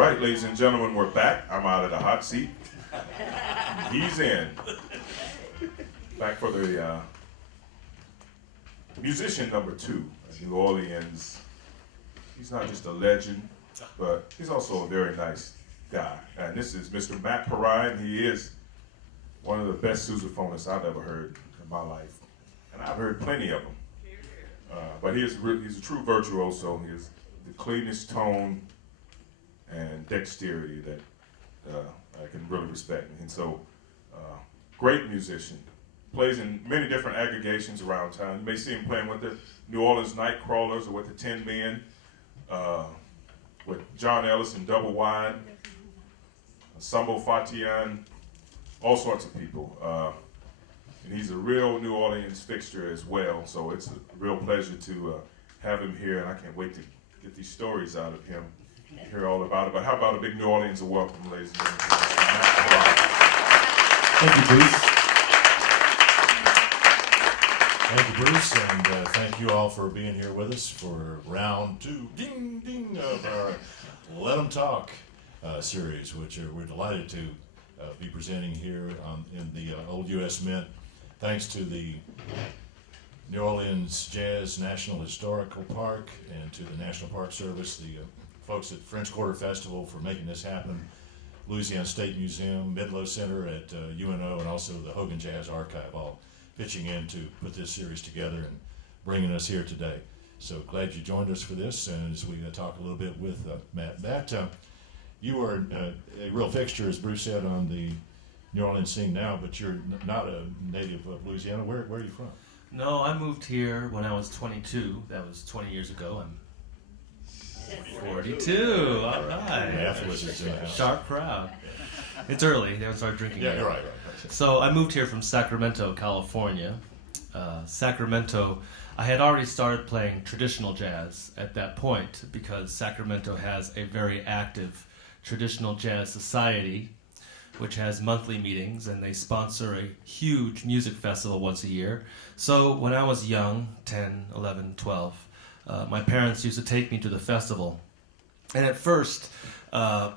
right, ladies and gentlemen, we're back. I'm out of the hot seat. He's in. Back for the musician number 2, New Orleans. He's not just a legend, but he's also a very nice guy. And this is Mr. Matt Perrine. He is one of the best sousaphonists I've ever heard in my life. And I've heard plenty of them. But he's a true virtuoso. He has the cleanest tone and dexterity that I can really respect. And so, great musician. Plays in many different aggregations around town. You may see him playing with the New Orleans Nightcrawlers or with the 10 Men, with John Ellis and Double Wide, Sambo Fatian, all sorts of people. And he's a real New Orleans fixture as well, so it's a real pleasure to have him here, and I can't wait to get these stories out of him, hear all about it. But how about a big New Orleans welcome, ladies and gentlemen. Thank you, Bruce. Thank you, Bruce, and thank you all for being here with us for round 2, ding, ding, of our Let 'em Talk series, which we're delighted to be presenting here in the Old U.S. Mint, thanks to the New Orleans Jazz National Historical Park and to the National Park Service, the folks at French Quarter Festival for making this happen, Louisiana State Museum, Midlow Center at UNO, and also the Hogan Jazz Archive, all pitching in to put this series together and bringing us here today. So glad you joined us for this, and as we talk a little bit with Matt. Matt, you are a real fixture, as Bruce said, on the New Orleans scene now, but you're not a native of Louisiana. Where are you from? No, I moved here when I was 22. That was 20 years ago. I'm 42. All right. Math wizards in the house. Sharp crowd. It's early. They haven't started drinking Yeah, yet. you're right. So I moved here from Sacramento, California. Sacramento, I had already started playing traditional jazz at that point because Sacramento has a very active traditional jazz society, which has monthly meetings, and they sponsor a huge music festival once a year. So when I was young, 10, 11, 12, my parents used to take me to the festival. And at first, I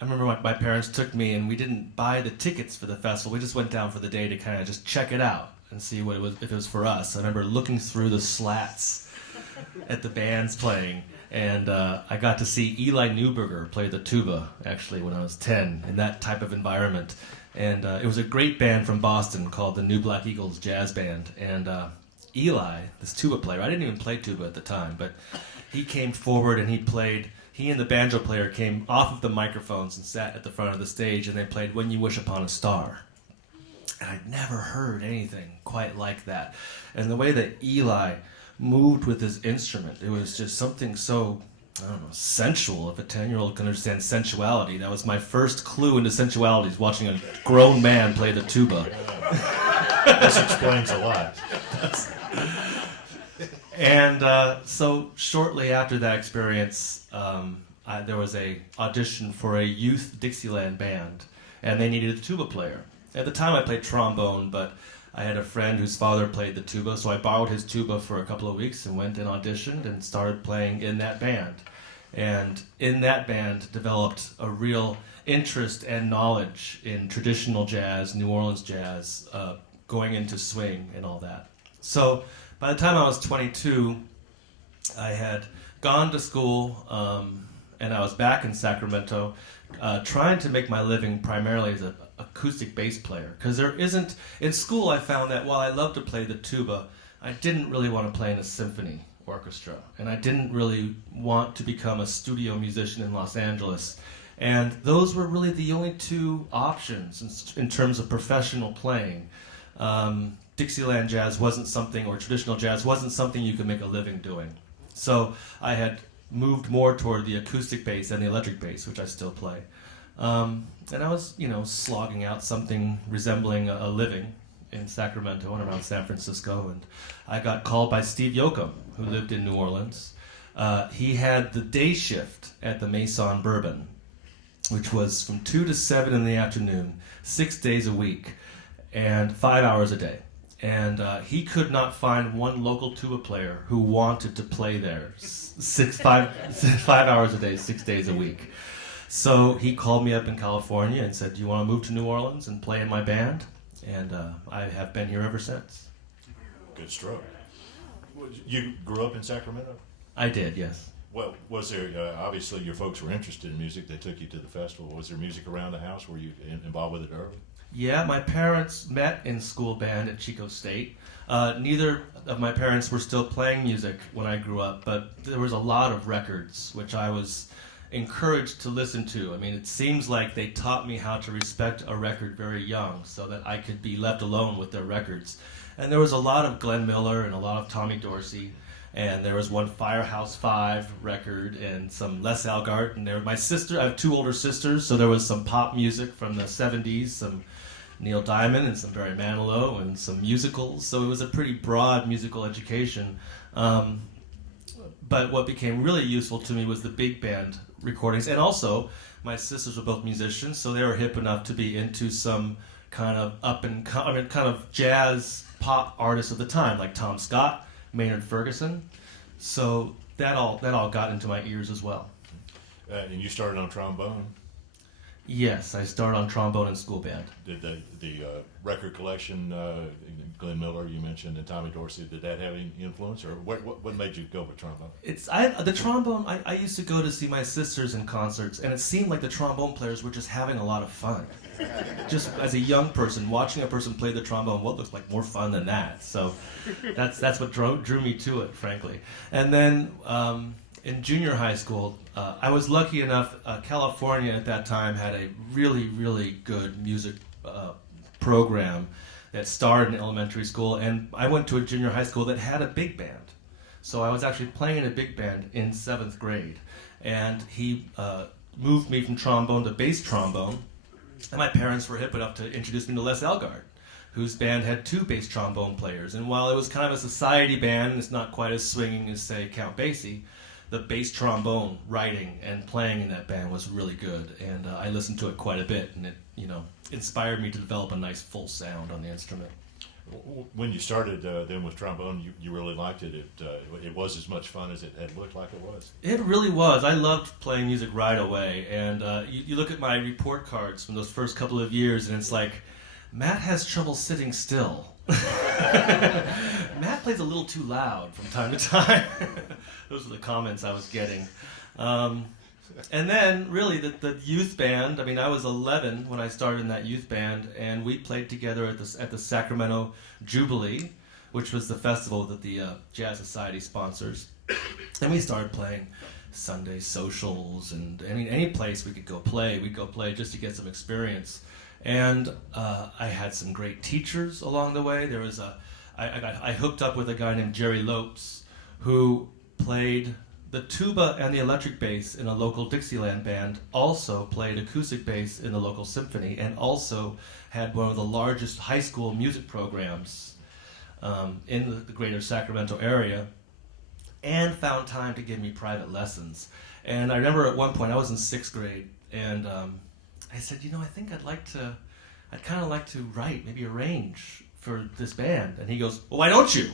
remember my parents took me, and we didn't buy the tickets for the festival. We just went down for the day to kind of just check it out and see what it was, if it was for us. I remember looking through the slats at the bands playing, and I got to see Eli Neuberger play the tuba, actually, when I was 10, in that type of environment. And it was a great band from Boston called the New Black Eagles Jazz Band. And Eli, this tuba player, I didn't even play tuba at the time, but he came forward and he and the banjo player came off of the microphones and sat at the front of the stage, and they played When You Wish Upon a Star. And I'd never heard anything quite like that. And the way that Eli moved with his instrument, it was just something so, I don't know, sensual. If a 10-year-old can understand sensuality, that was my first clue into sensuality, is watching a grown man play the tuba. This explains a lot. And so shortly after that experience, there was a audition for a youth Dixieland band, and they needed a tuba player. At the time I played trombone, but I had a friend whose father played the tuba, so I borrowed his tuba for a couple of weeks and went and auditioned and started playing in that band. And in that band developed a real interest and knowledge in traditional jazz, New Orleans jazz, going into swing and all that. So by the time I was 22, I had gone to school, and I was back in Sacramento, trying to make my living primarily as an acoustic bass player. Because in school I found that while I loved to play the tuba, I didn't really want to play in a symphony orchestra. And I didn't really want to become a studio musician in Los Angeles. And those were really the only two options in terms of professional playing. Dixieland jazz wasn't something, or traditional jazz wasn't something you could make a living doing. So I had moved more toward the acoustic bass and the electric bass, which I still play. And I was, slogging out something resembling a living in Sacramento and around San Francisco. And I got called by Steve Yoakum, who lived in New Orleans. He had the day shift at the Maison Bourbon, which was from 2 to 7 in the afternoon, 6 days a week, and 5 hours a day. And he could not find one local tuba player who wanted to play there 5 hours a day, 6 days a week. So he called me up in California and said, "Do you want to move to New Orleans and play in my band?" And I have been here ever since. Good stroke. You grew up in Sacramento? I did, yes. Well, was there, obviously your folks were interested in music, they took you to the festival. Was there music around the house? Were you involved with it early? Yeah, my parents met in school band at Chico State. Neither of my parents were still playing music when I grew up, but there was a lot of records which I was encouraged to listen to. I mean, it seems like they taught me how to respect a record very young so that I could be left alone with their records. And there was a lot of Glenn Miller and a lot of Tommy Dorsey, and there was one Firehouse 5 record and some Les Algart, and my sister, I have 2 older sisters, so there was some pop music from the 70s, some Neil Diamond and some Barry Manilow and some musicals, so it was a pretty broad musical education. But what became really useful to me was the big band recordings, and also my sisters were both musicians, so they were hip enough to be into some kind of kind of jazz pop artists of the time, like Tom Scott, Maynard Ferguson. So that all got into my ears as well. And you started on trombone. Yes, I started on trombone in school band. Did the record collection, Glenn Miller you mentioned, and Tommy Dorsey, did that have any influence, or what made you go with trombone? The trombone. I used to go to see my sisters in concerts, and it seemed like the trombone players were just having a lot of fun. Just as a young person, watching a person play the trombone, what looks like more fun than that? So that's what drew me to it, frankly. And then in junior high school, I was lucky enough, California at that time had a really, really good music program that started in elementary school, and I went to a junior high school that had a big band. So I was actually playing in a big band in 7th grade, and he moved me from trombone to bass trombone, and my parents were hip enough to introduce me to Les Algart, whose band had 2 bass trombone players. And while it was kind of a society band, it's not quite as swinging as, say, Count Basie, the bass trombone writing and playing in that band was really good, and I listened to it quite a bit, and it, inspired me to develop a nice full sound on the instrument. When you started then with trombone, you really liked it. It was as much fun as it had looked like it was. It really was. I loved playing music right away, and you look at my report cards from those first couple of years, and it's like, Matt has trouble sitting still. Matt plays a little too loud from time to time. Those are the comments I was getting. And then, really, the youth band, I was 11 when I started in that youth band, and we played together at the Sacramento Jubilee, which was the festival that the Jazz Society sponsors. And we started playing Sunday socials, and any place we could go play, we'd go play just to get some experience. And I had some great teachers along the way. There was I hooked up with a guy named Jerry Lopes, who played the tuba and the electric bass in a local Dixieland band, also played acoustic bass in the local symphony, and also had one of the largest high school music programs in the greater Sacramento area, and found time to give me private lessons. And I remember at one point, I was in 6th grade, and I said, I think I'd kind of like to write, maybe arrange for this band. And he goes, well, why don't you?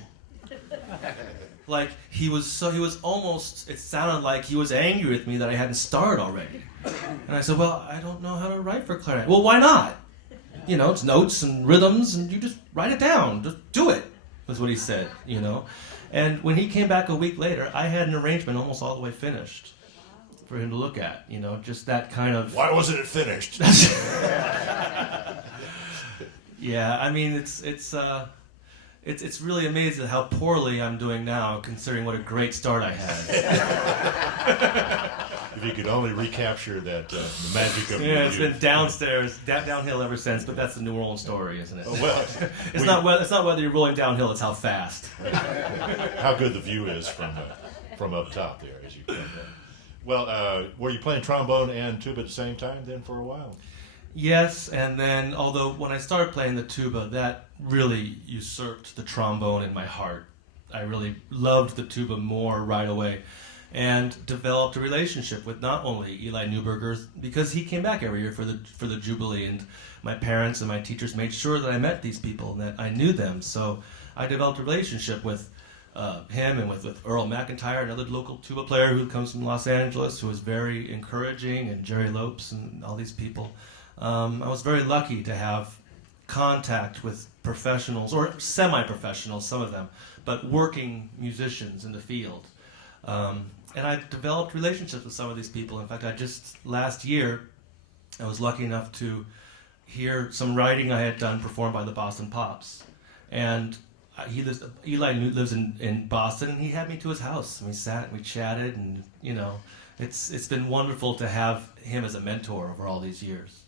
Like, he was almost, it sounded like he was angry with me that I hadn't started already. And I said, well, I don't know how to write for clarinet. Well, why not? It's notes and rhythms, and you just write it down. Just do it, was what he said, And when he came back a week later, I had an arrangement almost all the way finished for him to look at, just that kind of... Why wasn't it finished? Yeah, it's really amazing how poorly I'm doing now, considering what a great start I had. If you could only recapture that, the magic of Yeah, it's been downhill ever since, but that's the New Orleans story, isn't it? Oh, well, it's not whether you're rolling downhill, it's how fast. How good the view is from up top there as you come down. Well, were you playing trombone and tuba at the same time then for a while? Yes, and then, although when I started playing the tuba, that really usurped the trombone in my heart. I really loved the tuba more right away, and developed a relationship with not only Eli Neuberger, because he came back every year for the Jubilee, and my parents and my teachers made sure that I met these people and that I knew them. So I developed a relationship with him and with Earl McIntyre, another local tuba player who comes from Los Angeles, who was very encouraging, and Jerry Lopes and all these people. I was very lucky to have contact with professionals, or semi-professionals, some of them, but working musicians in the field. And I developed relationships with some of these people. In fact, last year, I was lucky enough to hear some writing I had done performed by the Boston Pops. And Eli lives in Boston, and he had me to his house. And we sat and we chatted, and it's been wonderful to have him as a mentor over all these years.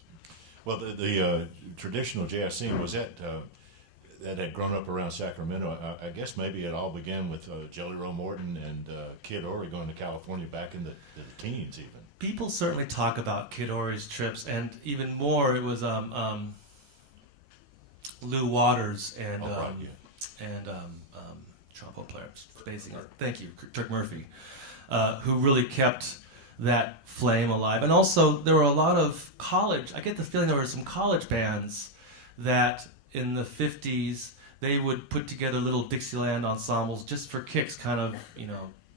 Well, the traditional jazz scene, was that had grown up around Sacramento. I guess maybe it all began with Jelly Roll Morton and Kid Ory going to California back in the teens even. People certainly talk about Kid Ory's trips, and even more, it was Lou Waters and trombone player, spacing it. Thank you, Kirk Murphy, who really kept that flame alive. And also, there were a lot of I get the feeling there were some college bands that in the 50s, they would put together little Dixieland ensembles just for kicks, kind of,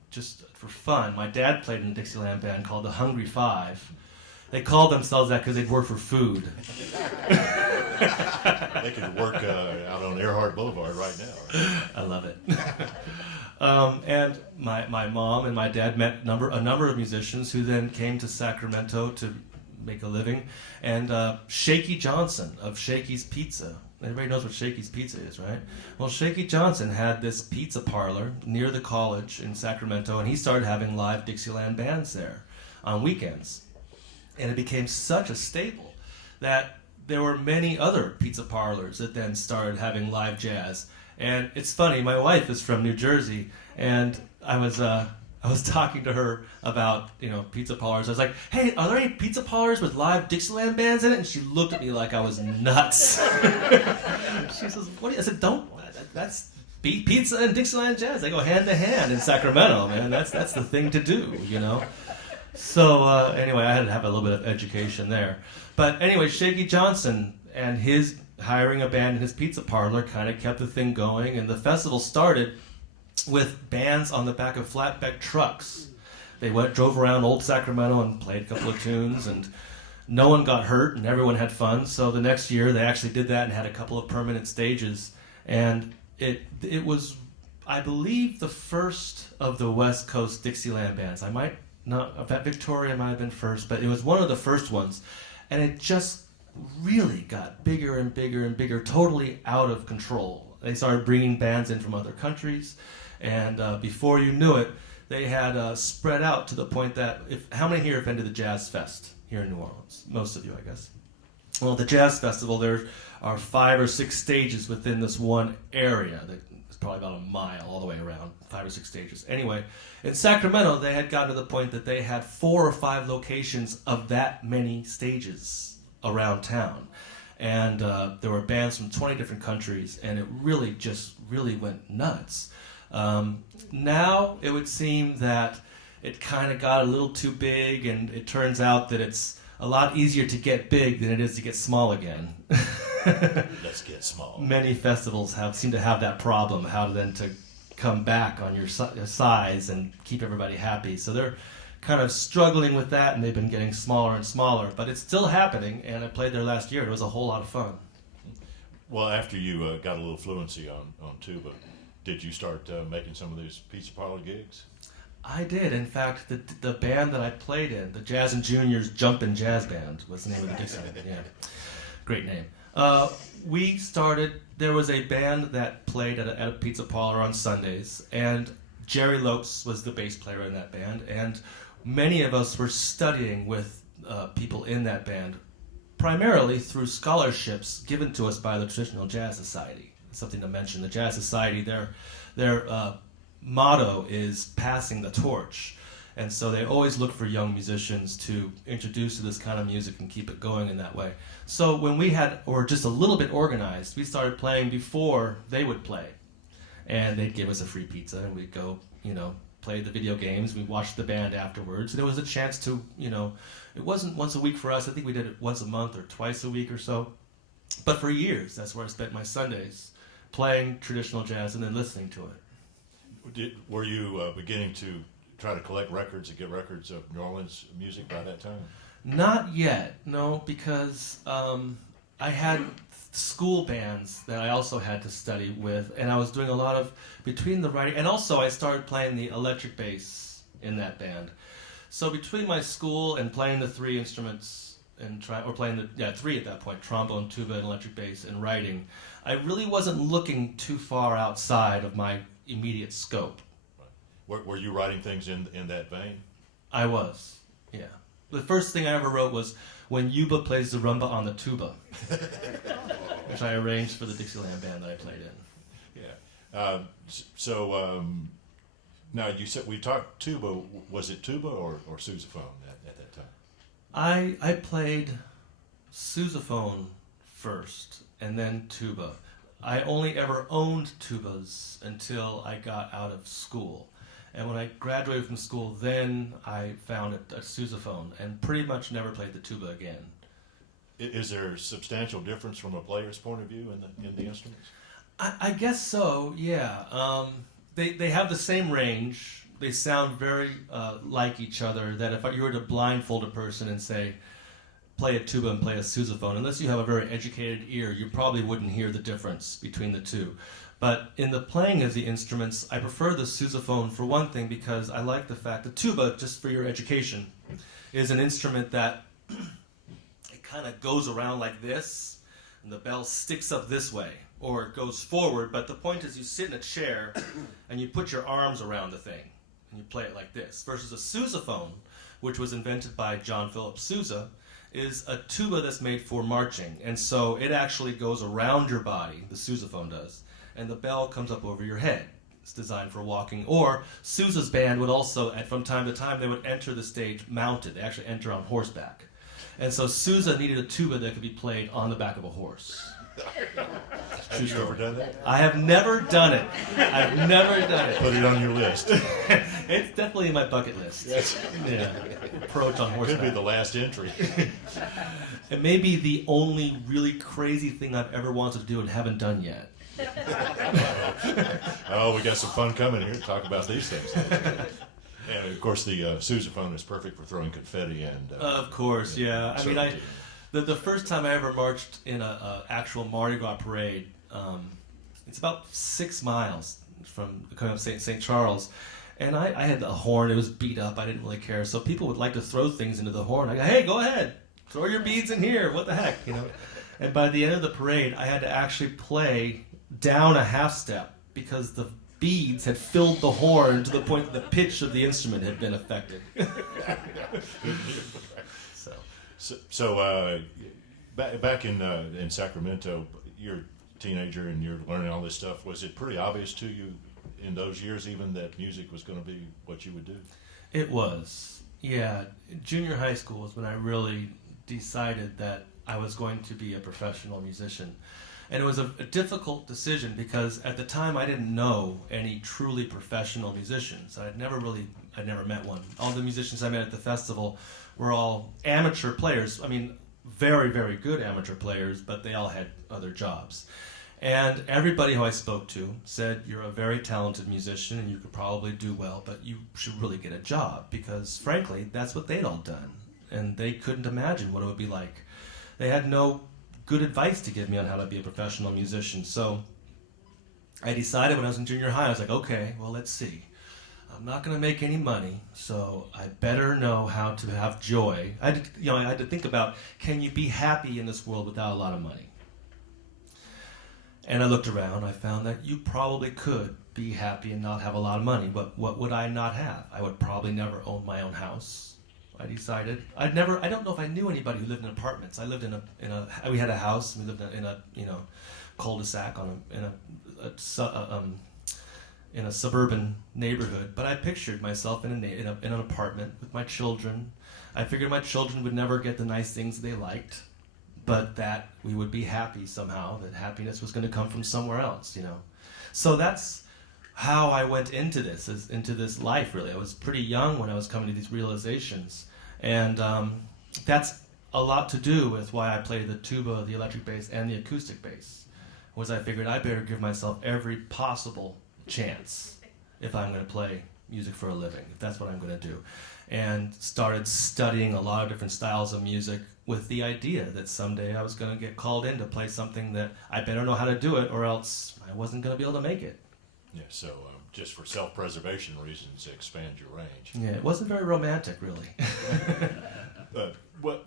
just for fun. My dad played in a Dixieland band called the Hungry Five. They called themselves that because they'd work for food. They could work out on Earhart Boulevard right now. I love it. And my mom and my dad met a number of musicians who then came to Sacramento to make a living. And Shaky Johnson of Shaky's Pizza. Everybody knows what Shaky's Pizza is, right? Well, Shaky Johnson had this pizza parlor near the college in Sacramento, and he started having live Dixieland bands there on weekends. And it became such a staple that there were many other pizza parlors that then started having live jazz. And it's funny, my wife is from New Jersey, and I was talking to her about, pizza parlors. I was like, hey, are there any pizza parlors with live Dixieland bands in it? And she looked at me like I was nuts. She says, what? I said, that's pizza and Dixieland jazz. They go hand to hand in Sacramento, man. That's the thing to do, So anyway, I had to have a little bit of education there. But anyway, Shaky Johnson and his hiring a band in his pizza parlor kind of kept the thing going, and the festival started with bands on the back of flatbed trucks. They drove around old Sacramento and played a couple of tunes, and no one got hurt, and everyone had fun. So the next year, they actually did that and had a couple of permanent stages, and it was, I believe, the first of the West Coast Dixieland bands. I might not, that Victoria might have been first, but it was one of the first ones, and it just really got bigger and bigger and bigger, totally out of control. They started bringing bands in from other countries, and before you knew it, they had spread out to the point that, how many here have been to the Jazz Fest here in New Orleans? Most of you, I guess. Well, the Jazz Festival, there are 5 or 6 stages within this one area. It's probably about a mile all the way around, 5 or 6 stages. Anyway, in Sacramento, they had gotten to the point that they had 4 or 5 locations of that many stages around town. And there were bands from 20 different countries, and it really went nuts. Now it would seem that it kind of got a little too big, and it turns out that it's a lot easier to get big than it is to get small again. Let's get small. Many festivals seem to have that problem, how then to come back on your size and keep everybody happy. So they're kind of struggling with that, and they've been getting smaller and smaller. But it's still happening, and I played there last year. It was a whole lot of fun. Well, after you got a little fluency on tuba, did you start making some of these pizza parlor gigs? I did. In fact, the band that I played in, the Jazz and Juniors Jumpin' Jazz Band, was the name of the Dixieland. Yeah, great name. We started. There was a band that played at a pizza parlor on Sundays, and Jerry Lopes was the bass player in that band, and many of us were studying with people in that band, primarily through scholarships given to us by the Traditional Jazz Society. Something to mention: the Jazz Society, their motto is passing the torch, and so they always look for young musicians to introduce to this kind of music and keep it going in that way. So when were just a little bit organized, we started playing before they would play, and they'd give us a free pizza, and we'd go, play the video games. We watched the band afterwards, and it was a chance to, it wasn't once a week for us. I think we did it once a month or twice a week or so. But for years, that's where I spent my Sundays, playing traditional jazz and then listening to it. Were you beginning to try to collect records and get records of New Orleans music by that time? Not yet, no, because I had school bands that I also had to study with, and I was doing a lot of between the writing, and also I started playing the electric bass in that band. So between my school and playing the three instruments and playing the three at that point, trombone, tuba, and electric bass, and writing, I really wasn't looking too far outside of my immediate scope. Were you writing things in that vein? I was, yeah. The first thing I ever wrote was When Yuba Plays the Rumba on the Tuba, which I arranged for the Dixieland band that I played in. Yeah. Now you said we talked tuba. Was it tuba or sousaphone at that time? I played sousaphone first and then tuba. I only ever owned tubas until I got out of school. And when I graduated from school, then I found a sousaphone and pretty much never played the tuba again. Is there a substantial difference from a player's point of view in the instruments? I guess so, yeah. They have the same range. They sound very like each other, that if you were to blindfold a person and say, play a tuba and play a sousaphone, unless you have a very educated ear, you probably wouldn't hear the difference between the two. But in the playing of the instruments, I prefer the sousaphone for one thing because I like the fact the tuba, just for your education, is an instrument that it kind of goes around like this, and the bell sticks up this way, or it goes forward, but the point is you sit in a chair and you put your arms around the thing, and you play it like this, versus a sousaphone, which was invented by John Philip Sousa, is a tuba that's made for marching, and so it actually goes around your body, the sousaphone does, and the bell comes up over your head. It's designed for walking. Or Sousa's band would also, from time to time, they would enter the stage mounted. They actually enter on horseback. And so Sousa needed a tuba that could be played on the back of a horse. Have you ever done that? I have never done it. I've never done it. Put it on your list. It's definitely in my bucket list. Yes. Yeah. Approach on horseback. Could be the last entry. It may be the only really crazy thing I've ever wanted to do and haven't done yet. Oh, we got some fun coming here to talk about these things. And of course, the sousaphone is perfect for throwing confetti and. Of course, yeah. I mean, the first time I ever marched in a actual Mardi Gras parade, it's about 6 miles from kind of St. Charles, and I had a horn. It was beat up. I didn't really care. So people would like to throw things into the horn. I go, hey, go ahead, throw your beads in here. What the heck, you know? And by the end of the parade, I had to actually play down a half step because the beads had filled the horn to the point that the pitch of the instrument had been affected. So back in Sacramento, you're a teenager and you're learning all this stuff. Was it pretty obvious to you in those years even that music was going to be what you would do? It was, yeah. Junior high school was when I really decided that I was going to be a professional musician. And it was a difficult decision because at the time I didn't know any truly professional musicians. I'd never met one. All the musicians I met at the festival were all amateur players. I mean, very, very good amateur players, but they all had other jobs. And everybody who I spoke to said, you're a very talented musician and you could probably do well, but you should really get a job because, frankly, that's what they'd all done. And they couldn't imagine what it would be like. They had no good advice to give me on how to be a professional musician. So I decided when I was in junior high, I was like, okay, well, let's see. I'm not going to make any money, so I better know how to have joy. I had to think about, can you be happy in this world without a lot of money? And I looked around. I found that you probably could be happy and not have a lot of money, but what would I not have? I would probably never own my own house. I decided I don't know if I knew anybody who lived in apartments. I lived we had a house. We lived in a cul-de-sac in a suburban neighborhood. But I pictured myself in an apartment with my children. I figured my children would never get the nice things they liked, but that we would be happy somehow. That happiness was going to come from somewhere else, you know. So that's how I went into this life, really. I was pretty young when I was coming to these realizations. And that's a lot to do with why I played the tuba, the electric bass, and the acoustic bass, was I figured I better give myself every possible chance. if I'm going to play music for a living, if that's what I'm going to do. And started studying a lot of different styles of music with the idea that someday I was going to get called in to play something that I better know how to do it or else I wasn't going to be able to make it. Yeah, so just for self-preservation reasons, expand your range. Yeah, it wasn't very romantic, really.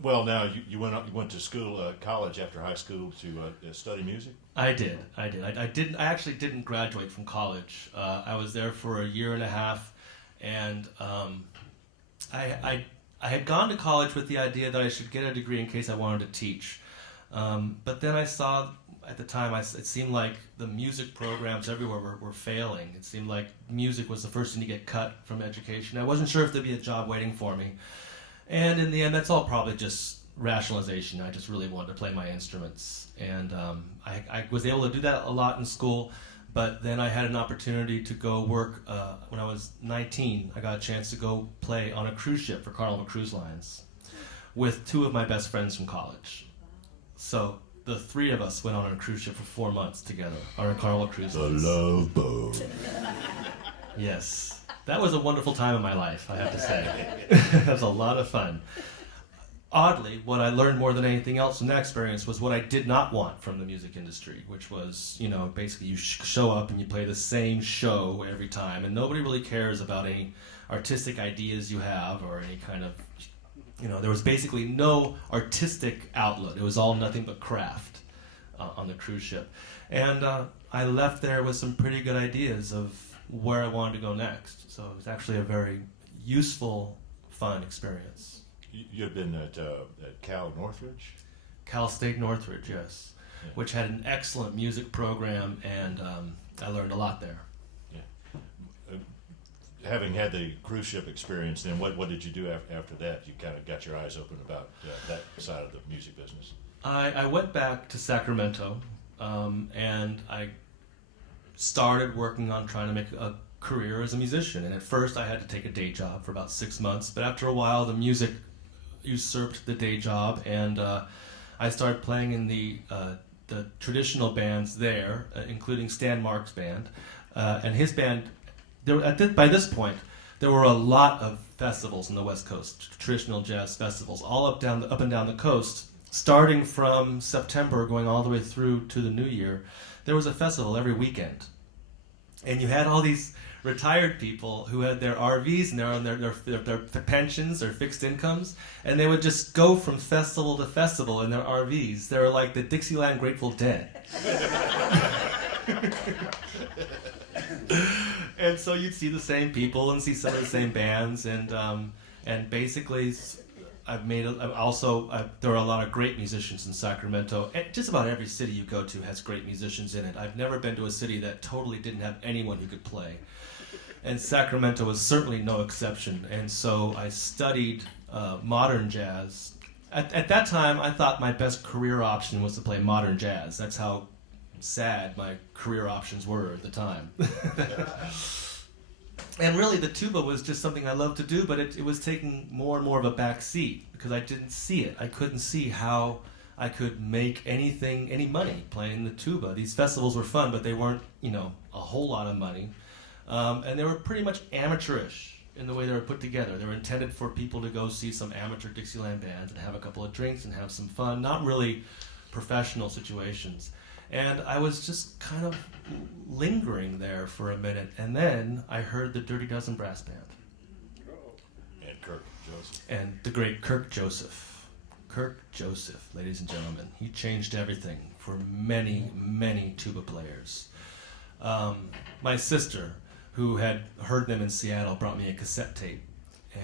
Well, now you went to school, college after high school to study music. I did. I actually didn't graduate from college. I was there for a year and a half, and I had gone to college with the idea that I should get a degree in case I wanted to teach. But then I saw at the time, it seemed like the music programs everywhere were failing. It seemed like music was the first thing to get cut from education. I wasn't sure if there'd be a job waiting for me. And in the end, that's all probably just rationalization. I just really wanted to play my instruments. And I was able to do that a lot in school, but then I had an opportunity to go work, when I was 19, I got a chance to go play on a cruise ship for Carnival Cruise Lines with two of my best friends from college. So the three of us went on a cruise ship for 4 months together on a Carnival Cruise Lines. The Love Boat. Yes. That was a wonderful time in my life, I have to say. It was a lot of fun. Oddly, what I learned more than anything else from that experience was what I did not want from the music industry, which was, basically you show up and you play the same show every time, and nobody really cares about any artistic ideas you have or any kind of, there was basically no artistic outlet. It was all nothing but craft on the cruise ship. And I left there with some pretty good ideas of where I wanted to go next. So it was actually a very useful, fun experience. You had been at Cal Northridge? Cal State Northridge, yes, Yeah. which had an excellent music program, and I learned a lot there. Yeah. Having had the cruise ship experience, then what did you do after that? You kind of got your eyes open about that side of the music business. I went back to Sacramento, and I started working on trying to make a career as a musician. And at first I had to take a day job for about 6 months, but after a while the music usurped the day job, and I started playing in the traditional bands there, including Stan Mark's band, and his band. By this point, there were a lot of festivals in the West Coast, traditional jazz festivals, all up and down the coast, starting from September, going all the way through to the New Year. There was a festival every weekend, and you had all these retired people who had their RVs and they're on their pensions, their fixed incomes, and they would just go from festival to festival in their RVs. They were like the Dixieland Grateful Dead. And so you'd see the same people and see some of the same bands, and basically there are a lot of great musicians in Sacramento. And just about every city you go to has great musicians in it. I've never been to a city that totally didn't have anyone who could play. And Sacramento was certainly no exception. And so I studied modern jazz. At that time, I thought my best career option was to play modern jazz. That's how sad my career options were at the time. And really, the tuba was just something I loved to do, but it was taking more and more of a back seat because I didn't see it. I couldn't see how I could make any money playing the tuba. These festivals were fun, but they weren't, a whole lot of money. And they were pretty much amateurish in the way they were put together. They were intended for people to go see some amateur Dixieland bands and have a couple of drinks and have some fun, not really professional situations. And I was just kind of lingering there for a minute, and then I heard the Dirty Dozen Brass Band. And Kirk Joseph. And the great Kirk Joseph. Kirk Joseph, ladies and gentlemen. He changed everything for many, many tuba players. My sister, who had heard them in Seattle, brought me a cassette tape,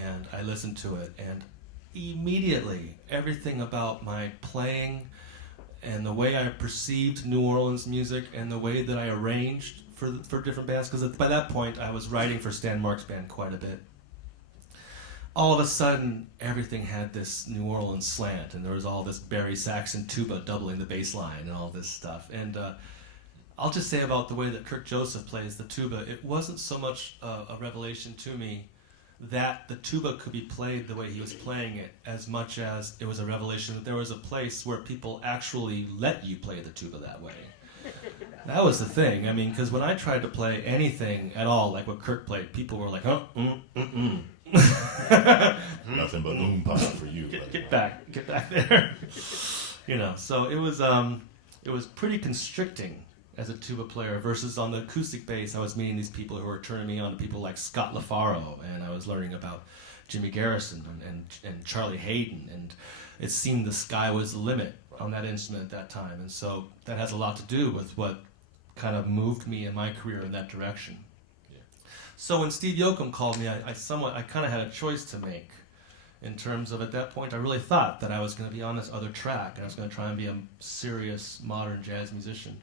and I listened to it, and immediately everything about my playing and the way I perceived New Orleans music and the way that I arranged for different bands, because by that point I was writing for Stan Mark's band quite a bit. All of a sudden, everything had this New Orleans slant, and there was all this Barry Saxon tuba doubling the bass line and all this stuff. And I'll just say about the way that Kirk Joseph plays the tuba, it wasn't so much a revelation to me that the tuba could be played the way he was playing it, as much as it was a revelation that there was a place where people actually let you play the tuba that way. That was the thing. I mean, because when I tried to play anything at all, like what Kirk played, people were like, "Huh, Nothing but oompa for you. get back there." So it was pretty constricting as a tuba player. Versus on the acoustic bass, I was meeting these people who were turning me on to people like Scott LaFaro, and I was learning about Jimmy Garrison and Charlie Hayden, and it seemed the sky was the limit on that instrument at that time, and so that has a lot to do with what kind of moved me in my career in that direction. Yeah. So when Steve Yoakum called me, I kind of had a choice to make in terms of, at that point, I really thought that I was going to be on this other track and I was going to try and be a serious modern jazz musician.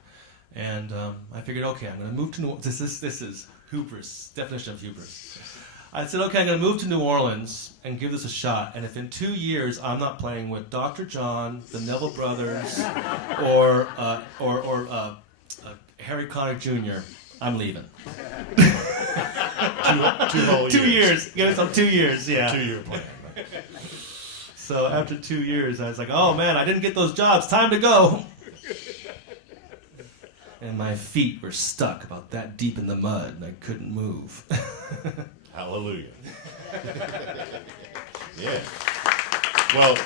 And I figured, okay, I'm going to move to New Orleans. This is hubris, definition of hubris. I said, okay, I'm going to move to New Orleans and give this a shot. And if in 2 years I'm not playing with Dr. John, the Neville Brothers, or Harry Connick Jr., I'm leaving. Two whole 2 years. Give us 2 years, yeah. 2-year plan. So after 2 years, I was like, oh man, I didn't get those jobs. Time to go. And my feet were stuck about that deep in the mud, and I couldn't move. Hallelujah. Yeah. Well,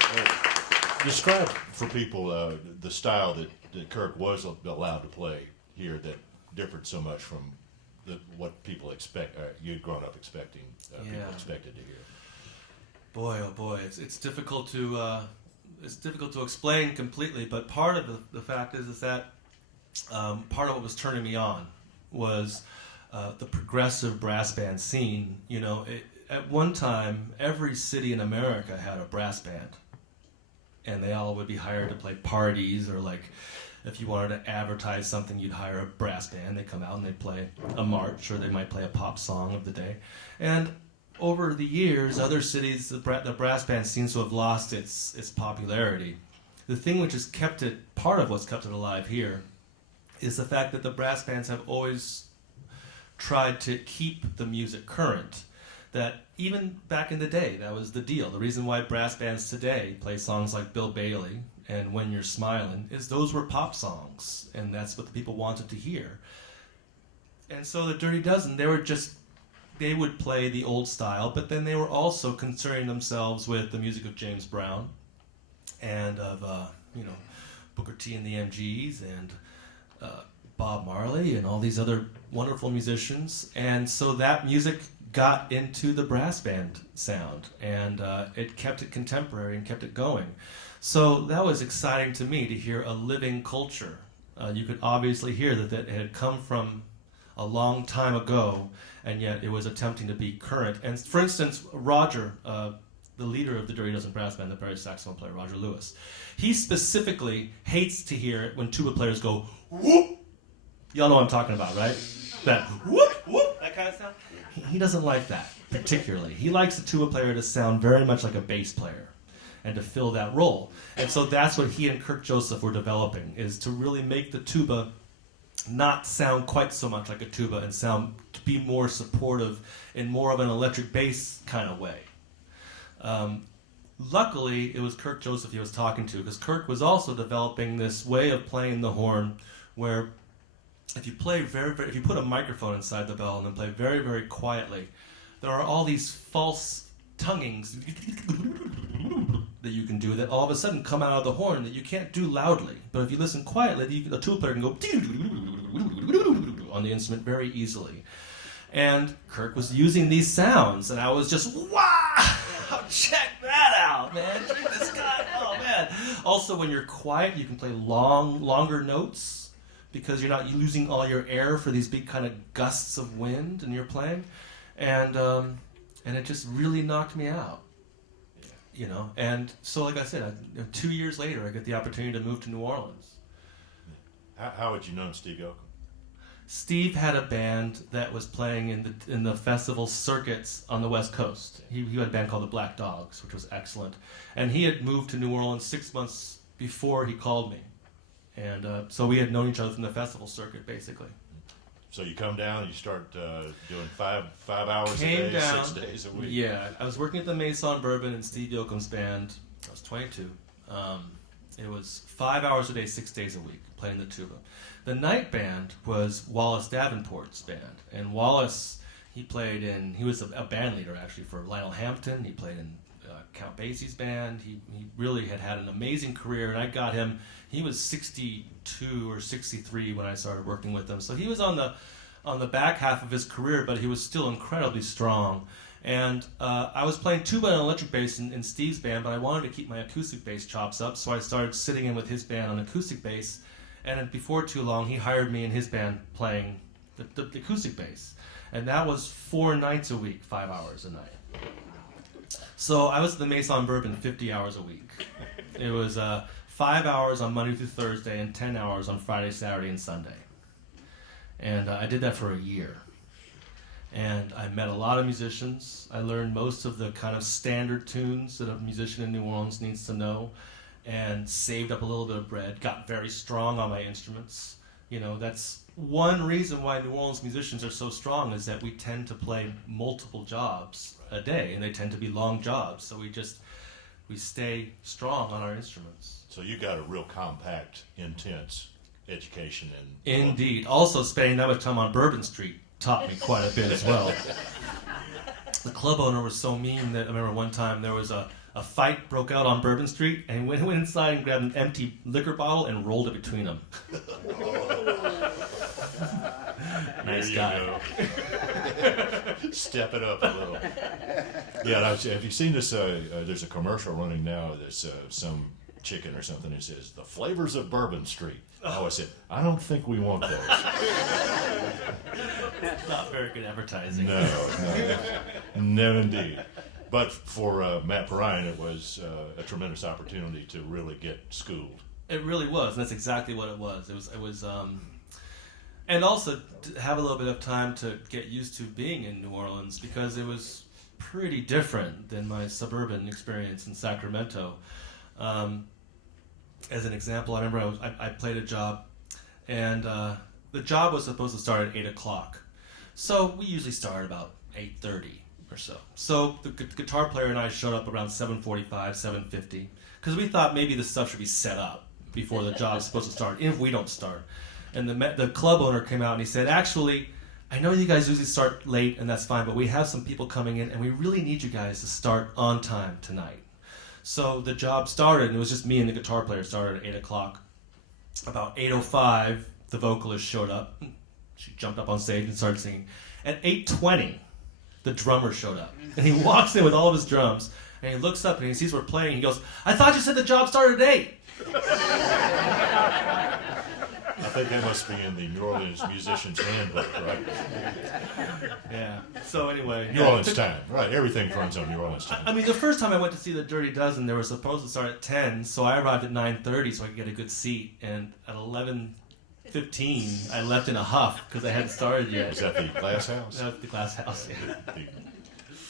describe for people the style that Kirk was allowed to play here that differed so much from what people expect, you'd grown up expecting, people expected to hear. Boy, oh boy, it's difficult to explain completely. But part of the fact is that part of what was turning me on was the progressive brass band scene. At one time, every city in America had a brass band, and they all would be hired to play parties, or like if you wanted to advertise something, you'd hire a brass band. They'd come out and they'd play a march, or they might play a pop song of the day. And over the years, other cities, the brass band seems to have lost its popularity. The thing which has kept it, part of what's kept it alive here, is the fact that the brass bands have always tried to keep the music current. That even back in the day, that was the deal. The reason why brass bands today play songs like Bill Bailey and When You're Smiling is those were pop songs, and that's what the people wanted to hear. And so the Dirty Dozen, they would play the old style, but then they were also concerning themselves with the music of James Brown and of Booker T and the MGs and Bob Marley and all these other wonderful musicians. And so that music got into the brass band sound, and it kept it contemporary and kept it going. So that was exciting to me, to hear a living culture. You could obviously hear that it had come from a long time ago, and yet it was attempting to be current. And for instance, Roger, the leader of the Dirty Dozen brass band, the baritone saxophone player, Roger Lewis, he specifically hates to hear it when tuba players go, whoop! Y'all know what I'm talking about, right? That whoop, whoop, that kind of sound. He doesn't like that particularly. He likes the tuba player to sound very much like a bass player and to fill that role. And so that's what he and Kirk Joseph were developing, is to really make the tuba not sound quite so much like a tuba and sound to be more supportive in more of an electric bass kind of way. Luckily, it was Kirk Joseph he was talking to, because Kirk was also developing this way of playing the horn where if you play if you put a microphone inside the bell and then play very, very quietly, there are all these false tonguings that you can do that all of a sudden come out of the horn that you can't do loudly. But if you listen quietly, the tuba player can go on the instrument very easily. And Kirk was using these sounds, and I was just, wow, check that out, man. Check this guy, oh man. Also, when you're quiet, you can play longer notes, because you're not losing all your air for these big kind of gusts of wind and you're playing. And it just really knocked me out. And so like I said, 2 years later, I get the opportunity to move to New Orleans. How had you known Steve Yoakum? Steve had a band that was playing in the festival circuits on the West Coast. He had a band called the Black Dogs, which was excellent. And he had moved to New Orleans 6 months before he called me. And so we had known each other from the festival circuit, basically. So you come down and you start doing five hours a day, 6 days a week. Yeah, I was working at the Maison Bourbon in Steve Yoakum's band. I was 22. It was 5 hours a day, 6 days a week, playing the tuba. The night band was Wallace Davenport's band. And Wallace, he was a band leader actually for Lionel Hampton. He played in Count Basie's band. He really had an amazing career, and I got him. He was 62 or 63 when I started working with him. So he was on the back half of his career, but he was still incredibly strong. And I was playing tuba and electric bass in Steve's band, but I wanted to keep my acoustic bass chops up, so I started sitting in with his band on acoustic bass. And before too long, he hired me in his band playing the acoustic bass. And that was 4 nights a week, 5 hours a night. So I was at the Maison Bourbon 50 hours a week. It was 5 hours on Monday through Thursday and 10 hours on Friday, Saturday, and Sunday. And I did that for a year. And I met a lot of musicians. I learned most of the kind of standard tunes that a musician in New Orleans needs to know, and saved up a little bit of bread, got very strong on my instruments. You know, that's one reason why New Orleans musicians are so strong, is that we tend to play multiple jobs a day, and they tend to be long jobs. So we stay strong on our instruments. So you got a real compact, intense education. Indeed. Also, spending that much time on Bourbon Street taught me quite a bit as well. The club owner was so mean that I remember one time there was a fight broke out on Bourbon Street, and he went inside and grabbed an empty liquor bottle and rolled it between them. Nice guy. Step it up a little. Yeah, have you seen this? There's a commercial running now. There's some chicken or something that says, "The flavors of Bourbon Street." Oh, I said, I don't think we want those. Not very good advertising. No, indeed. But for Matt Perrine, it was a tremendous opportunity to really get schooled. It really was, and that's exactly what it was. It was, and also to have a little bit of time to get used to being in New Orleans, because it was pretty different than my suburban experience in Sacramento. As an example, I remember I played a job, and the job was supposed to start at 8 o'clock. So we usually start about 8:30 or so. So the guitar player and I showed up around 7:45, 7:50, because we thought maybe the stuff should be set up before the job's supposed to start, if we don't start. And the club owner came out and he said, "Actually, I know you guys usually start late, and that's fine, but we have some people coming in, and we really need you guys to start on time tonight." So the job started, and it was just me and the guitar player started at 8 o'clock. About 8:05, the vocalist showed up. She jumped up on stage and started singing. At 8:20, the drummer showed up. And he walks in with all of his drums, and he looks up and he sees we're playing, and he goes, "I thought you said the job started at 8." I think that must be in the New Orleans Musician's Handbook, right? Yeah. So anyway. New Orleans time, right. Everything runs on New Orleans time. I mean, the first time I went to see the Dirty Dozen, they were supposed to start at 10, so I arrived at 9:30 so I could get a good seat. And at 11:15, I left in a huff because I hadn't started yet. Was that the Glass House? That was the Glass House, yeah. The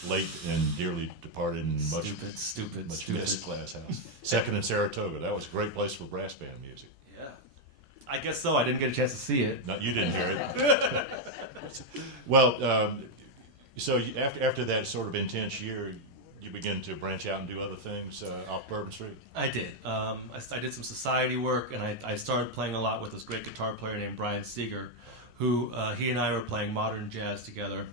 late and dearly departed and much Stupid. missed Glass House. Second in Saratoga. That was a great place for brass band music. Yeah. I guess so. I didn't get a chance to see it. No, you didn't hear it. Well, so after that sort of intense year, you begin to branch out and do other things off Bourbon Street? I did. I did some society work, and I started playing a lot with this great guitar player named Brian Seeger, who he and I were playing modern jazz together.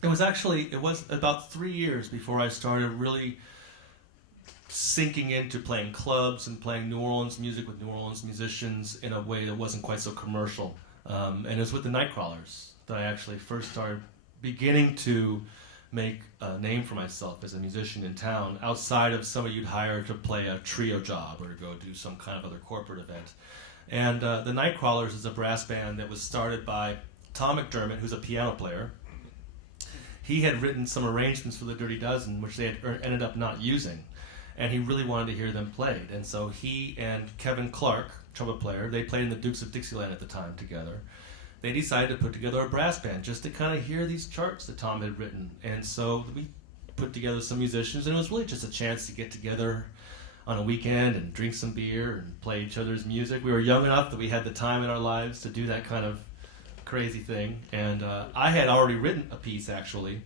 It was about 3 years before I started really sinking into playing clubs and playing New Orleans music with New Orleans musicians in a way that wasn't quite so commercial. And it was with the Nightcrawlers that I actually first started beginning to make a name for myself as a musician in town, outside of somebody you'd hire to play a trio job or to go do some kind of other corporate event. And the Nightcrawlers is a brass band that was started by Tom McDermott, who's a piano player. He had written some arrangements for the Dirty Dozen, which they had ended up not using. And he really wanted to hear them played. And so he and Kevin Clark, trumpet player, they played in the Dukes of Dixieland at the time together. They decided to put together a brass band just to kind of hear these charts that Tom had written. And so we put together some musicians, and it was really just a chance to get together on a weekend and drink some beer and play each other's music. We were young enough that we had the time in our lives to do that kind of crazy thing. And I had already written a piece, actually,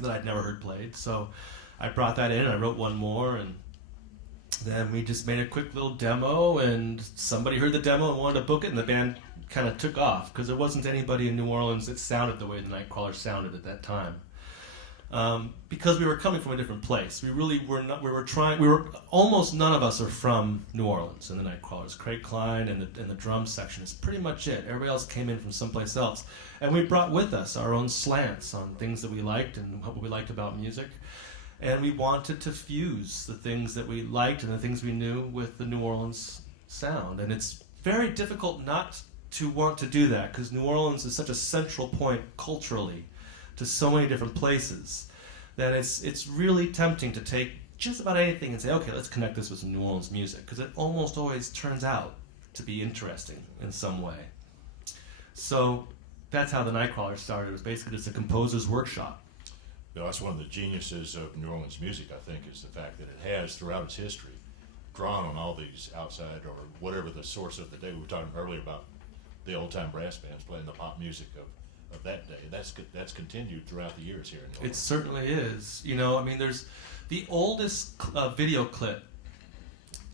that I'd never heard played. So I brought that in, I wrote one more, and then we just made a quick little demo, and somebody heard the demo and wanted to book it, and the band kind of took off because there wasn't anybody in New Orleans that sounded the way the Nightcrawlers sounded at that time. Because we were coming from a different place. We really were not. Almost none of us are from New Orleans in the Nightcrawlers. Craig Klein and the drum section is pretty much it. Everybody else came in from someplace else, and we brought with us our own slants on things that we liked and what we liked about music. And we wanted to fuse the things that we liked and the things we knew with the New Orleans sound. And it's very difficult not to want to do that because New Orleans is such a central point culturally to so many different places that it's really tempting to take just about anything and say, okay, let's connect this with some New Orleans music, because it almost always turns out to be interesting in some way. So that's how the Nightcrawlers started. It was basically just a composer's workshop. You know, that's one of the geniuses of New Orleans music, I think, is the fact that it has, throughout its history, drawn on all these outside or whatever the source of the day. We were talking earlier about the old-time brass bands playing the pop music of that day. That's continued throughout the years here in New Orleans. It certainly is. You know, I mean, there's the oldest video clip.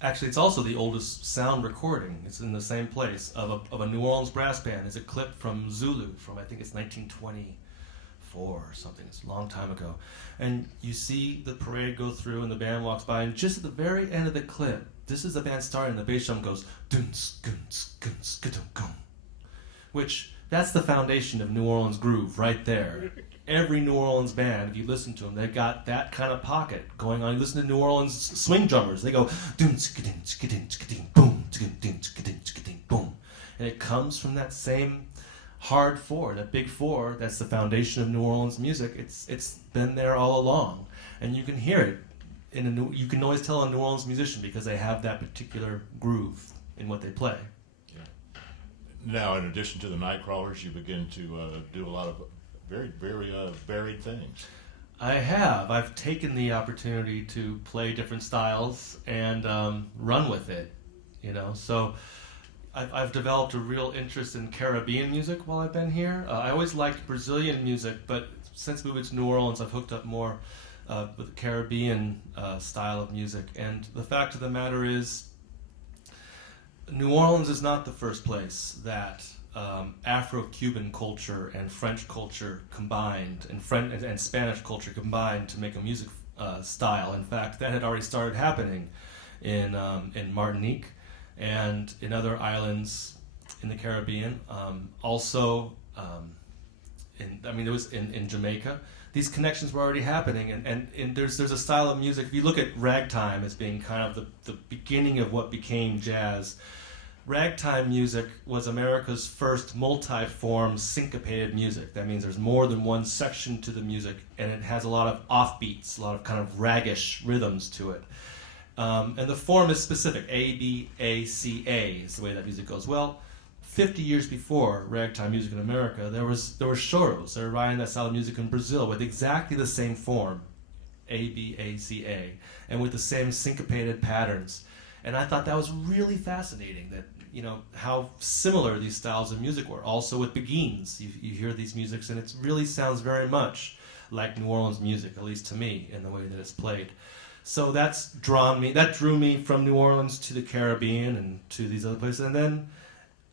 Actually, it's also the oldest sound recording. It's in the same place of a New Orleans brass band. It's a clip from Zulu from, I think it's 1924 or something. It's a long time ago. And you see the parade go through and the band walks by, and just at the very end of the clip, this is the band starting, and the bass drum goes, duns, guns, guns, gadum, gum, which that's the foundation of New Orleans groove right there. Every New Orleans band, if you listen to them, they've got that kind of pocket going on. You listen to New Orleans swing drummers, they go boom, boom, and it comes from that same hard four, that big four. That's the foundation of New Orleans music. It's been there all along, and you can hear it you can always tell a New Orleans musician because they have that particular groove in what they play. Now, in addition to the Nightcrawlers, you begin to do a lot of very, very varied things. I have. I've taken the opportunity to play different styles and run with it, you know. So I've developed a real interest in Caribbean music while I've been here. I always liked Brazilian music, but since moving to New Orleans, I've hooked up more with the Caribbean style of music. And the fact of the matter is, New Orleans is not the first place that Afro-Cuban culture and French culture combined, and Spanish culture combined to make a music style. In fact, that had already started happening in Martinique and in other islands in the Caribbean. It was in Jamaica. These connections were already happening, and there's a style of music. If you look at ragtime as being kind of the beginning of what became jazz, ragtime music was America's first multi-form syncopated music. That means there's more than one section to the music, and it has a lot of offbeats, a lot of kind of raggish rhythms to it. And the form is specific. A, B, A, C, A is the way that music goes. Well, 50 years before ragtime music in America, there were choros. They were writing that style of music in Brazil with exactly the same form, A, B, A, C, A, and with the same syncopated patterns. And I thought that was really fascinating, that, you know, how similar these styles of music were. Also with Beguines, you hear these musics, and it really sounds very much like New Orleans music, at least to me, in the way that it's played. So that drew me from New Orleans to the Caribbean and to these other places. And then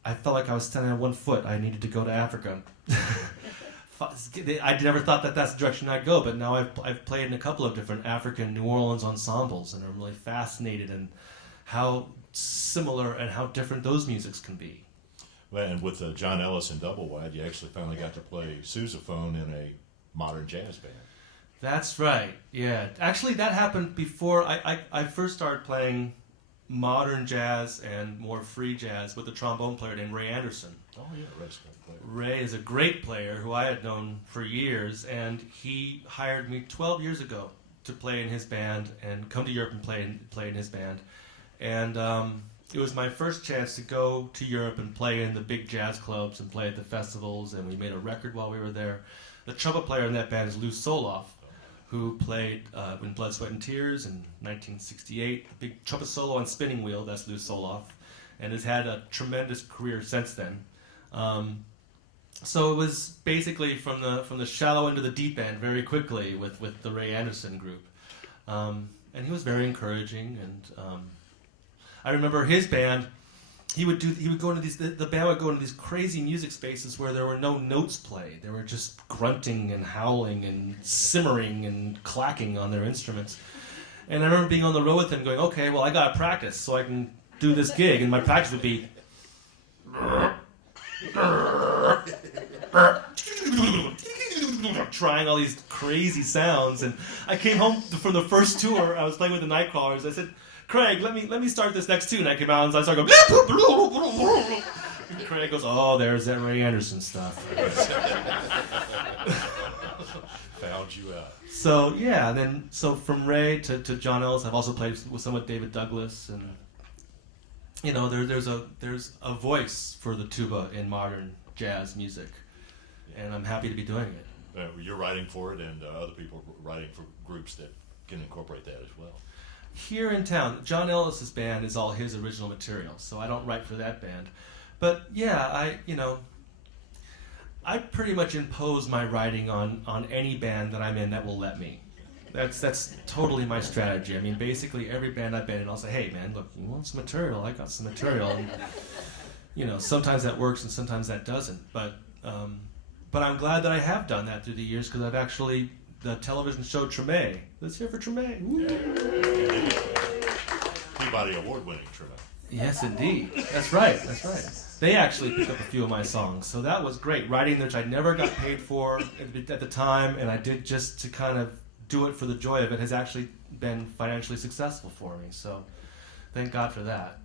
I felt like I was standing on one foot. I needed to go to Africa. I never thought that that's the direction I'd go, but now I've played in a couple of different African New Orleans ensembles, and I'm really fascinated in how similar and how different those musics can be. Well, and with John Ellis and Double Wide, you actually finally got to play sousaphone in a modern jazz band. That's right, yeah. Actually, that happened before I first started playing modern jazz and more free jazz with a trombone player named Ray Anderson. Oh, yeah, Ray's a great player. Ray is a great player who I had known for years, and he hired me 12 years ago to play in his band and come to Europe and play in his band. And it was my first chance to go to Europe and play in the big jazz clubs and play at the festivals, and we made a record while we were there. The trumpet player in that band is Lou Soloff, who played in Blood, Sweat, and Tears in 1968. A big trumpet solo on Spinning Wheel, that's Lou Soloff, and has had a tremendous career since then. So it was basically from the shallow end to the deep end very quickly with the Ray Anderson group. and he was very encouraging. And I remember his band. He would go into these. The band would go into these crazy music spaces where there were no notes played. They were just grunting and howling and simmering and clacking on their instruments. And I remember being on the road with him, going, "Okay, well, I gotta practice so I can do this gig." And my practice would be trying all these crazy sounds. And I came home from the first tour. I was playing with the Nightcrawlers. I said, "Craig, let me start this next tune." I came out and I started going. And Craig goes, "Oh, there's that Ray Anderson stuff." Found you out. So yeah, and then from Ray to John Ellis, I've also played with some with David Douglas, and you know there's a voice for the tuba in modern jazz music, and I'm happy to be doing it. You're writing for it, and other people are writing for groups that can incorporate that as well. Here in town, John Ellis's band is all his original material, so I don't write for that band. But yeah, I pretty much impose my writing on any band that I'm in that will let me. That's totally my strategy. I mean, basically every band I've been in, I'll say, "Hey man, look, you want some material? I got some material." And, you know, sometimes that works and sometimes that doesn't. But I'm glad that I have done that through the years, because I've actually, the television show Treme. Let's hear for Treme. Woo. Peabody Award-winning Treme. Yes, indeed. That's right. They actually picked up a few of my songs, so that was great. Writing which I never got paid for at the time, and I did just to kind of do it for the joy of it, has actually been financially successful for me. So thank God for that.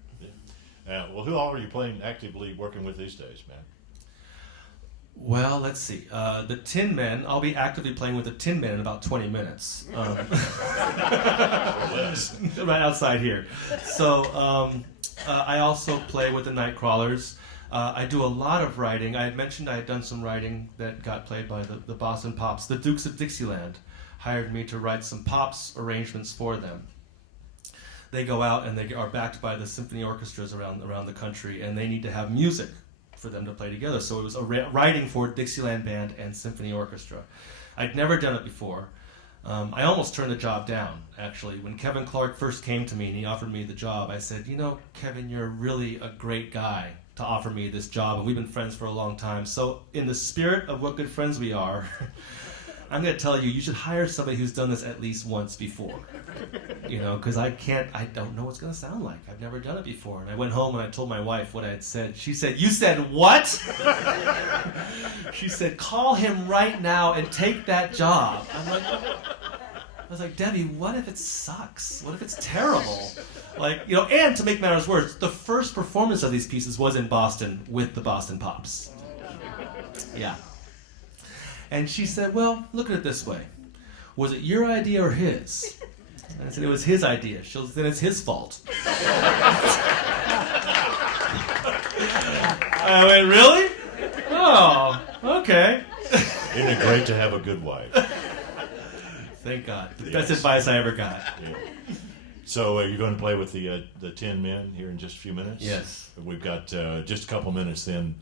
Yeah. Well, who all are you actively working with these days, man? Well, let's see. The Tin Men, I'll be actively playing with the Tin Men in about 20 minutes. Right outside here. So I also play with the Nightcrawlers. I do a lot of writing. I had mentioned I had done some writing that got played by the Boston Pops. The Dukes of Dixieland hired me to write some Pops arrangements for them. They go out and they are backed by the symphony orchestras around the country, and they need to have music for them to play together. So it was writing for Dixieland Band and Symphony Orchestra. I'd never done it before. I almost turned the job down, actually. When Kevin Clark first came to me and he offered me the job, I said, "You know, Kevin, you're really a great guy to offer me this job, and we've been friends for a long time. So in the spirit of what good friends we are, I'm going to tell you, you should hire somebody who's done this at least once before." You know, because I don't know what's going to sound like. I've never done it before. And I went home and I told my wife what I had said. She said, "You said what?" She said, "Call him right now and take that job." I was like, "Debbie, what if it sucks? What if it's terrible?" Like, you know, and to make matters worse, the first performance of these pieces was in Boston with the Boston Pops. Yeah. And she said, "Well, look at it this way. Was it your idea or his?" And I said, "It was his idea." She said, "Then it's his fault." I went, "Really? Oh, okay." Isn't it great to have a good wife? Thank God. The best advice I ever got. Yeah. So you're going to play with the Tin Men here in just a few minutes? Yes. We've got just a couple minutes then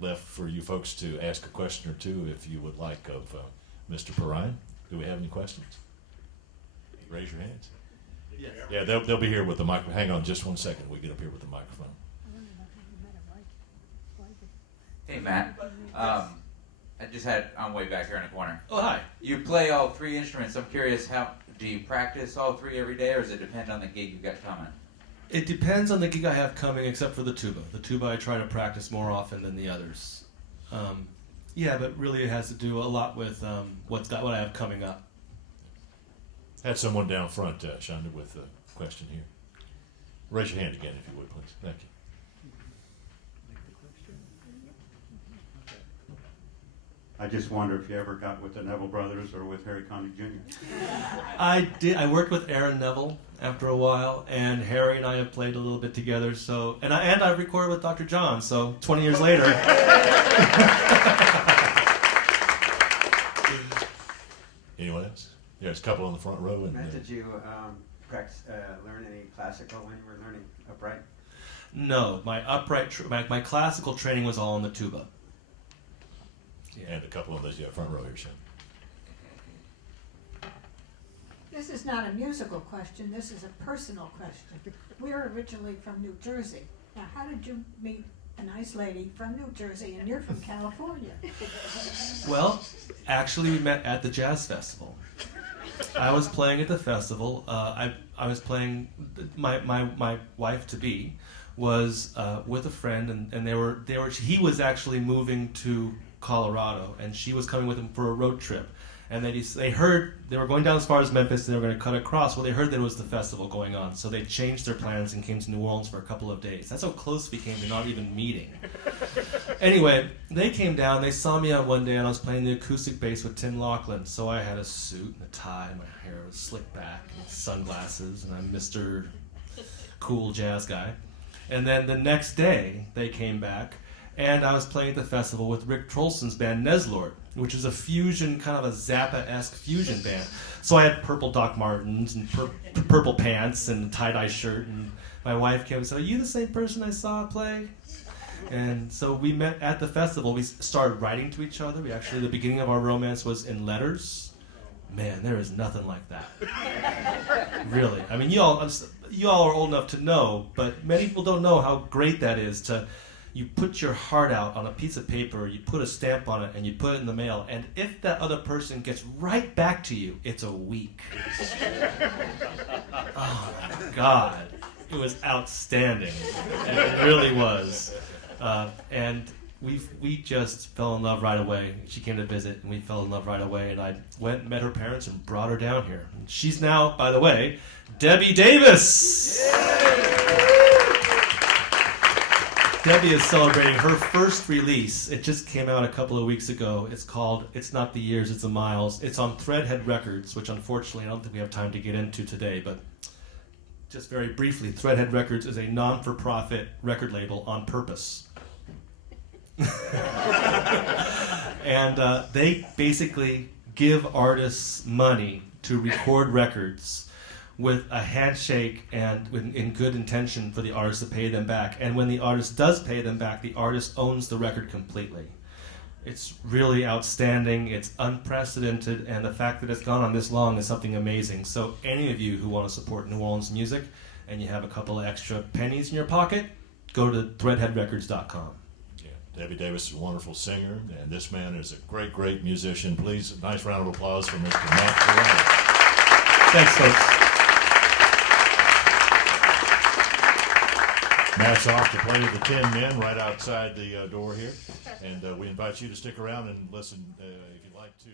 left for you folks to ask a question or two, if you would like, of Mr. Perrine. Do we have any questions? Raise your hands. Yes. Yeah, they'll be here with the microphone. Hang on just one second. We get up here with the microphone. Hey, Matt. I just had on way back here in the corner. Oh, hi. You play all three instruments. I'm curious, do you practice all three every day, or does it depend on the gig you've got coming? It depends on the gig I have coming, except for the tuba. The tuba I try to practice more often than the others. Yeah, but really it has to do a lot with what I have coming up. Had someone down front, Shonda, with a question here. Raise your hand again, if you would, please. Thank you. I just wonder if you ever got with the Neville Brothers or with Harry Connick Jr. I did. I worked with Aaron Neville after a while, and Harry and I have played a little bit together. So, and I've recorded with Dr. John. So, 20 years later. Anyone else? Yeah, there's a couple on the front row. And, Matt, did you learn any classical when you were learning upright? No, my my classical training was all on the tuba. And a couple on those front row here, Sean. This is not a musical question, this is a personal question. We're originally from New Jersey. Now, how did you meet a nice lady from New Jersey and you're from California? Well, actually, we met at the jazz festival. I was playing at the festival. I was playing. My wife to be was with a friend, and they were. He was actually moving to Colorado, and she was coming with him for a road trip. And they heard they were going down as far as Memphis, and they were going to cut across. Well, they heard that it was the festival going on, so they changed their plans and came to New Orleans for a couple of days. That's how close we came to not even meeting. Anyway, they came down. They saw me on one day, and I was playing the acoustic bass with Tim Laughlin. So I had a suit and a tie, and my hair was slicked back, and sunglasses, and I'm Mr. Cool Jazz Guy. And then the next day, they came back, and I was playing at the festival with Rick Trolson's band Neslord, which is a fusion, kind of a Zappa-esque fusion band. So I had purple Doc Martens and purple pants and a tie-dye shirt, and my wife came and said, "Are you the same person I saw play?" And so we met at the festival. We started writing to each other. The beginning of our romance was in letters. Man, there is nothing like that. Really. I mean, you all are old enough to know, but many people don't know how great that is you put your heart out on a piece of paper, you put a stamp on it, and you put it in the mail, and if that other person gets right back to you, it's a week. Oh my God. It was outstanding. And it really was. And we just fell in love right away. She came to visit, and we fell in love right away, and I went and met her parents and brought her down here. And she's now, by the way, Debbie Davis! Debbie is celebrating her first release. It just came out a couple of weeks ago. It's called It's Not the Years, It's the Miles. It's on Threadhead Records, which unfortunately I don't think we have time to get into today, but just very briefly, Threadhead Records is a non-for-profit record label on purpose. And they basically give artists money to record records with a handshake and in good intention for the artist to pay them back. And when the artist does pay them back, the artist owns the record completely. It's really outstanding, it's unprecedented, and the fact that it's gone on this long is something amazing. So any of you who want to support New Orleans music and you have a couple of extra pennies in your pocket, go to threadheadrecords.com. Yeah, Debbie Davis is a wonderful singer, and this man is a great, great musician. Please, a nice round of applause for Mr. Matt Perrine. Thanks, folks. Matt's off to play the 10 Men right outside the door here, and we invite you to stick around and listen if you'd like to.